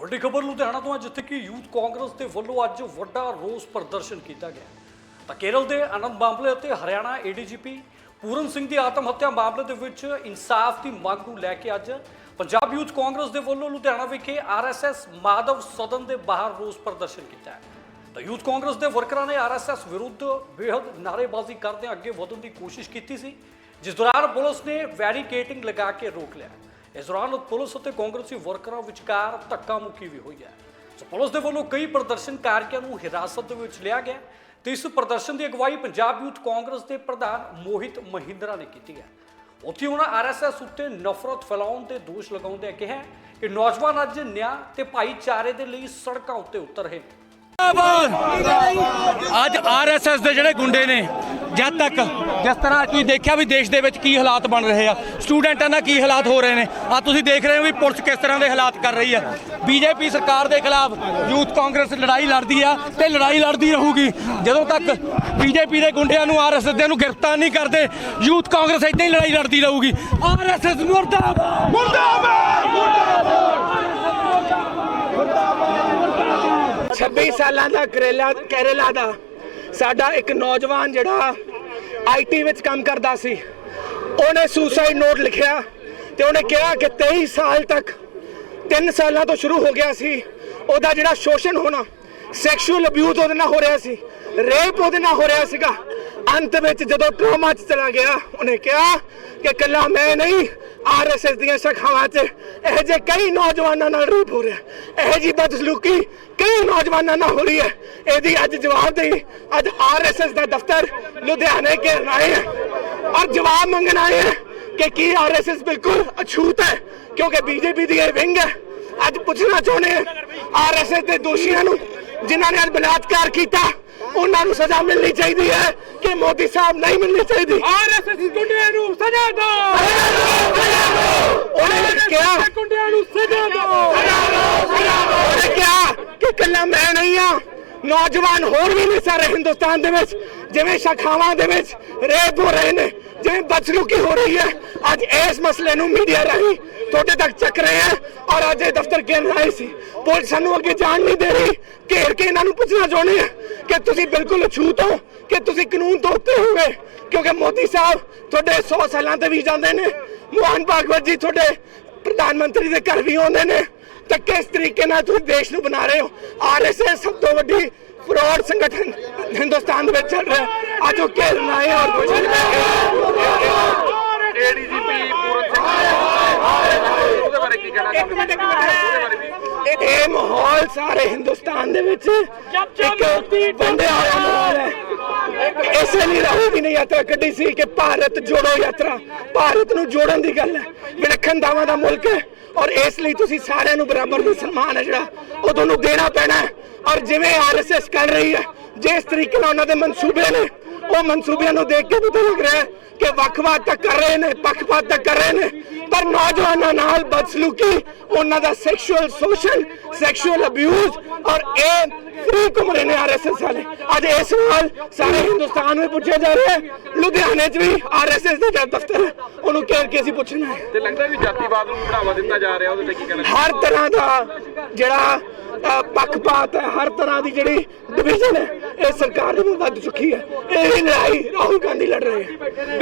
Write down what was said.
ਵੱਡੀ ਖਬਰ ਲੁਧਿਆਣਾ ਤੋਂ ਹੈ, ਜਿੱਥੇ ਕਿ ਯੂਥ ਕਾਂਗਰਸ ਦੇ ਵੱਲੋਂ ਅੱਜ ਵੱਡਾ ਰੋਸ ਪ੍ਰਦਰਸ਼ਨ ਕੀਤਾ ਗਿਆ ਤਾਂ ਕੇਰਲ ਦੇ ਆਨੰਦ ਮਾਮਲੇ ਅਤੇ ਹਰਿਆਣਾ ਏਡੀਜੀਪੀ ਪੂਰਨ ਸਿੰਘ ਦੀ ਆਤਮ ਹੱਤਿਆ ਮਾਮਲੇ ਦੇ ਵਿੱਚ ਇਨਸਾਫ ਦੀ ਮੰਗ ਨੂੰ ਲੈ ਕੇ ਅੱਜ ਪੰਜਾਬ ਯੂਥ ਕਾਂਗਰਸ ਦੇ ਵੱਲੋਂ ਲੁਧਿਆਣਾ ਵਿਖੇ ਆਰਐਸਐਸ ਮਾਧਵ ਸਦਨ ਦੇ ਬਾਹਰ ਰੋਸ ਪ੍ਰਦਰਸ਼ਨ ਕੀਤਾ ਹੈ। ਤਾਂ ਯੂਥ ਕਾਂਗਰਸ ਦੇ ਵਰਕਰਾਂ ਨੇ ਆਰਐਸਐਸ ਵਿਰੁੱਧ ਬੇਹੱਦ ਨਾਅਰੇਬਾਜ਼ੀ ਕਰਦੇ ਅੱਗੇ ਵਧਣ ਦੀ ਕੋਸ਼ਿਸ਼ ਕੀਤੀ ਸੀ, ਜਿਸ ਦੌਰਾਨ ਪੁਲਿਸ ਨੇ ਵੈਰੀਕੇਟਿੰਗ ਲਗਾ ਕੇ ਰੋਕ ਲਿਆ। ਇਸ ਦੌਰਾਨ ਪੁਲਿਸ ਅਤੇ ਕਾਂਗਰਸੀ ਵਰਕਰਾਂ ਵਿਚਕਾਰ ਧੱਕਾ ਮੁੱਕੀ ਵੀ ਹੋਈ ਹੈ। ਸੋ ਪੁਲਿਸ ਦੇ ਵੱਲੋਂ ਕਈ ਪ੍ਰਦਰਸ਼ਨਕਾਰੀਆਂ ਨੂੰ ਹਿਰਾਸਤ ਦੇ ਵਿੱਚ ਲਿਆ ਗਿਆ ਤੇ ਇਸ ਪ੍ਰਦਰਸ਼ਨ ਦੀ ਅਗਵਾਈ ਪੰਜਾਬ ਯੂਥ ਕਾਂਗਰਸ ਦੇ ਪ੍ਰਧਾਨ ਮੋਹਿਤ ਮਹਿੰਦਰਾ ਨੇ ਕੀਤੀ ਹੈ। ਉੱਥੇ ਉਹਨਾਂ ਆਰਐਸਐਸ ਉੱਤੇ ਨਫ਼ਰਤ ਫੈਲਾਉਣ ਦੇ ਦੋਸ਼ ਲਗਾਉਂਦੇ ਕਿਹਾ ਕਿ ਨੌਜਵਾਨ ਅੱਜ ਨਿਆਂ ਤੇ ਭਾਈਚਾਰੇ ਦੇ ਲਈ ਸੜਕਾਂ ਉੱਤੇ ਉਤਰ ਰਹੇ ਅੱਜ ਆਰਐਸਐਸ ਦੇ ਜਿਹੜੇ ਗੁੰਡੇ ਨੇ ਜਦ ਤੱਕ ਜਿਸ ਤਰ੍ਹਾਂ ਤੁਸੀਂ ਦੇਖਿਆ ਵੀ ਦੇਸ਼ ਦੇ ਵਿੱਚ ਕੀ ਹਾਲਾਤ ਬਣ ਰਹੇ ਆ, ਸਟੂਡੈਂਟਾਂ ਨਾਲ ਕੀ ਹਾਲਾਤ ਹੋ ਰਹੇ ਨੇ ਆ ਤੁਸੀਂ ਦੇਖ ਰਹੇ ਹੋ ਵੀ ਪੁਲਿਸ ਕਿਸ ਤਰ੍ਹਾਂ ਦੇ ਹਾਲਾਤ ਕਰ ਰਹੀ ਆ। ਬੀਜੇਪੀ ਸਰਕਾਰ ਦੇ ਖਿਲਾਫ ਯੂਥ ਕਾਂਗਰਸ ਲੜਾਈ ਲੜਦੀ ਆ ਤੇ ਲੜਾਈ ਲੜਦੀ ਰਹੂਗੀ। ਜਦੋਂ ਤੱਕ ਬੀਜੇਪੀ ਦੇ ਗੁੰਡਿਆਂ ਨੂੰ ਆਰਐਸਐਸ ਦੇ ਨੂੰ ਗ੍ਰਿਫਤਾਰ ਨਹੀਂ ਕਰਦੇ, ਯੂਥ ਕਾਂਗਰਸ ਇਦਾਂ ਹੀ ਲੜਾਈ ਲੜਦੀ ਰਹੂਗੀ। ਆਰਐਸਐਸ ਮੁਰਦਾਬਾਦ! 26 ਸਾਲਾਂ ਦਾ ਕਰੇਲਾ ਕੇਰਲਾ ਦਾ ਸਾਡਾ ਇੱਕ ਨੌਜਵਾਨ ਜਿਹੜਾ ਆਈਟੀ ਵਿੱਚ ਕੰਮ ਕਰਦਾ ਸੀ। ਉਹਨੇ ਸੁਸਾਈਡ ਨੋਟ ਲਿਖਿਆ ਤੇ ਉਹਨੇ ਕਿਹਾ ਕਿ 23 ਸਾਲ ਤੱਕ 3 ਸਾਲਾਂ ਤੋਂ ਸ਼ੁਰੂ ਹੋ ਗਿਆ ਸੀ। ਉਹਦਾ ਜਿਹੜਾ ਸ਼ੋਸ਼ਣ ਹੋਣਾ ਸੈਕਸ਼ੂਅਲ ਅਬਿਊਜ਼ ਉਹਦੇ ਨਾਲ ਹੋ ਰਿਹਾ ਸੀ। ਰੇਪ ਉਹਦੇ ਨਾਲ ਹੋ ਰਿਹਾ ਸੀਗਾ। ਅੰਤ ਵਿੱਚ ਜਦੋਂ ਟਰਾਮਾ 'ਚ ਚਲਾ ਗਿਆ, ਉਹਨੇ ਕਿਹਾ ਕਿ ਕੱਲਾ ਮੈਂ ਨਹੀਂ ਆਰਐਸਐਸ ਦੀਆਂ ਸ਼ਾਖਾਵਾਂ 'ਚ ਇਹ ਜੇ ਕਈ ਨੌਜਵਾਨਾਂ ਨਾਲ ਰੇਪ ਹੋ ਰਿਹਾ ਇਹ ਜੀ ਬਦਸਲੂਕੀ ਕਈ ਨੌਜਵਾਨਾਂ ਨਾਲ ਹੋ ਰਹੀ ਹੈ। ਇਹਦੀ ਅੱਜ ਜਵਾਬਦੇਹੀ ਅੱਜ ਆਰਐਸਐਸ ਦਾ ਦਫ਼ਤਰ ਲੁਧਿਆਣੇ ਕੇ ਆਏ ਹੈ। ਔਰ ਜਵਾਬ ਮੰਗਣ ਆਏ ਹੈ ਕਿ ਕੀ ਆਰਐਸਐਸ ਬਿਲਕੁਲ ਅਛੂਤ ਹੈ, ਕਿਉਂਕਿ ਬੀਜੇਪੀ ਦੀ ਇਹ ਵਿੰਗ ਹੈ। ਅੱਜ ਪੁੱਛਣਾ ਚਾਹੁੰਦੇ ਹਾਂ ਆਰਐਸਐਸ ਦੇ ਦੋਸ਼ੀਆਂ ਨੂੰ ਜਿਨ੍ਹਾਂ ਨੇ ਅੱਜ ਬਲਾਤਕਾਰ ਕੀਤਾ ਉਹਨਾਂ ਨੂੰ ਸਜ਼ਾ ਮਿਲਣੀ ਚਾਹੀਦੀ ਹੈ ਕਿ ਮੋਦੀ ਸਾਹਿਬ ਨਹੀਂ ਮਿਲਣੀ ਚਾਹੀਦੀ। ਆਰਐਸਐਸ ਗੁੰਡਿਆਂ ਨੂੰ ਸਜ਼ਾ ਦਿਓ। ਉਹਨੇ ਕਿਹਾ ਗੁੰਡਿਆਂ ਨੂੰ ਸਜ਼ਾ ਦਿਓ। ਉਹਨੇ ਕਿਹਾ ਕਿ ਕੱਲਾ ਮੈਂ ਨਹੀਂ ਆ ਨੌਜਵਾਨ ਹੋਰ ਵੀ ਨੇ ਸਾਰੇ ਹਿੰਦੁਸਤਾਨ ਦੇ ਵਿੱਚ ਜਿਵੇਂ ਸ਼ਾਖਾਵਾਂ ਦੇ ਵਿੱਚ ਰੇਪ ਹੋ ਰਹੇ ਨੇ ਜਿਵੇਂ ਬਦਸਲੂਕੀ ਹੋ ਰਹੀ ਹੈ। ਅੱਜ ਇਸ ਮਸਲੇ ਨੂੰ ਮੀਡੀਆ ਰਾਹੀਂ ਤੁਹਾਡੇ ਤੱਕ ਚੱਕ ਰਹੇ ਹੈ ਔਰ ਅੱਜ ਇਹ ਦਫ਼ਤਰ ਕੇਂਦਰ ਆਏ ਸੀ? ਪੁਲਿਸ ਸਾਨੂੰ ਅੱਗੇ ਜਾਣ ਨਹੀਂ ਦੇ ਰਹੀ। ਘੇਰ ਕੇ ਇਹਨਾਂ ਨੂੰ ਪੁੱਛਣਾ ਚਾਹੁੰਦੇ ਆ ਕਿ ਤੁਸੀਂ ਬਿਲਕੁਲ ਅਛੂਤ ਹੋ ਕਿ ਤੁਸੀਂ ਕਾਨੂੰਨ ਤੋਂ ਉੱਤੇ ਹੋਵੇ ਕਿਉਂਕਿ ਮੋਦੀ ਸਾਹਿਬ ਤੁਹਾਡੇ 100 ਸਾਲਾਂ ਤੇ ਵੀ ਜਾਂਦੇ ਨੇ। ਮੋਹਨ ਭਾਗਵਤ ਜੀ ਤੁਹਾਡੇ ਪ੍ਰਧਾਨ ਮੰਤਰੀ ਦੇ ਘਰ ਵੀ ਆਉਂਦੇ ਨੇ। ਤਾਂ ਕਿਸ ਤਰੀਕੇ ਨਾਲ ਤੁਸੀਂ ਦੇਸ਼ ਨੂੰ ਬਣਾ ਰਹੇ ਹੋ? ਆਰਐਸਐਸ ਸਭ ਤੋਂ ਵੱਡੀ ਫਰਾਡ ਸੰਗਠਨ ਹਿੰਦੁਸਤਾਨ ਦੇ ਵਿੱਚ ਚੱਲ ਰਿਹਾ ਹੈ। ਅੱਜ ਉਹ ਘੇਰਨਾ ਹੈ ਔਰ ਕੁਝ ਏਡੀਜੀਪੀ ਪੂਰਨ ਸਿੰਘ ਉਹਦੇ ਬਾਰੇ ਕੀ ਕਹਿਣਾ ਮਿੰਟ ਇਹ ਮਾਹੌਲ ਸਾਰੇ ਹਿੰਦੁਸਤਾਨ ਦੇ ਵਿੱਚ ਇੱਕ ਬੰਦਿਆ ਹੋਇਆ ਮਾਹੌਲ ਹੈ। ਇਸੇ ਲਈ ਰਾਹੁਲ ਨੇ ਯਾਤਰਾ ਕੱਢੀ ਸੀ ਕਿ ਭਾਰਤ ਜੋੜੋ ਯਾਤਰਾ। ਭਾਰਤ ਨੂੰ ਜੋੜਨ ਦੀ ਗੱਲ ਹੈ। ਵਿਲੱਖਣਤਾਵਾਂ ਦਾ ਮੁਲਕ ਹੈ ਔਰ ਇਸ ਲਈ ਤੁਸੀਂ ਸਾਰਿਆਂ ਨੂੰ ਬਰਾਬਰ ਦਾ ਸਨਮਾਨ ਹੈ ਜਿਹੜਾ। ਉਹ ਤੁਹਾਨੂੰ ਦੇਣਾ ਪੈਣਾ ਔਰ ਜਿਵੇਂ ਆਰਐਸਐਸ ਕਰ ਰਹੀ ਹੈ ਜਿਸ ਤਰੀਕੇ ਨਾਲ ਉਹਨਾਂ ਦੇ ਮਨਸੂਬੇ ਨੇ ਉਹ ਮਨਸੂਬਿਆਂ ਨੂੰ ਦੇਖ ਕੇ ਪਤਾ ਲੱਗ ਰਿਹਾ ਹੈ ਕਿ ਵੱਖਵਾਦ ਤਾਂ ਕਰ ਰਹੇ ਨੇ ਪੱਖਪਾਤ ਤਾਂ ਕਰ ਰਹੇ ਨੇ। ਪਰ ਨੌਜਵਾਨਾਂ ਨਾਲ ਬਦਸਲੂਕੀ ਉਹਨਾਂ ਦਾ ਸੈਕਸ਼ੂਅਲ ਸ਼ੋਸ਼ਣ ਸੈਕਸ਼ੂਅਲ ਅਬਿਊਜ਼ ਔਰ ਇਹ ਫ੍ਰੀ ਘੁੰਮ ਰਹੇ ਨੇ ਆਰਐਸਐਸ ਵਾਲੇ। ਅੱਜ ਇਹ ਸਵਾਲ ਸਾਰੇ ਹਿੰਦੁਸਤਾਨ ਵਿੱਚ ਪੁੱਛਿਆ ਜਾ ਰਿਹਾ ਹੈ। ਲੁਧਿਆਣੇ 'ਚ ਵੀ ਆਰਐਸਐਸ ਦਾ ਦਫ਼ਤਰ ਹੈ। ਉਹਨੂੰ ਘੇਰ ਕੇ ਅਸੀਂ ਪੁੱਛਣਾ ਹੈ? ਤੇ ਲੱਗਦਾ ਵੀ ਜਾਤੀਵਾਦ ਨੂੰ ਬੜਾਵਾ ਦਿੱਤਾ ਜਾ ਰਿਹਾ ਉਹਦੇ ਤੇ ਕੀ ਕਹਿਣਾ? ਹਰ ਤਰ੍ਹਾਂ ਦਾ ਜਿਹੜਾ ਪੱਖਪਾਤ ਹੈ ਹਰ ਤਰ੍ਹਾਂ ਦੀ ਜਿਹੜੀ ਡਿਵੀਜ਼ਨ ਹੈ ਇਹ ਸਰਕਾਰ ਨੂੰ ਵੱਧ ਚੁੱਕੀ ਹੈ। ਇਹ ਲੜਾਈ ਰਾਹੁਲ ਗਾਂਧੀ ਲੜ ਰਹੇ ਹੈ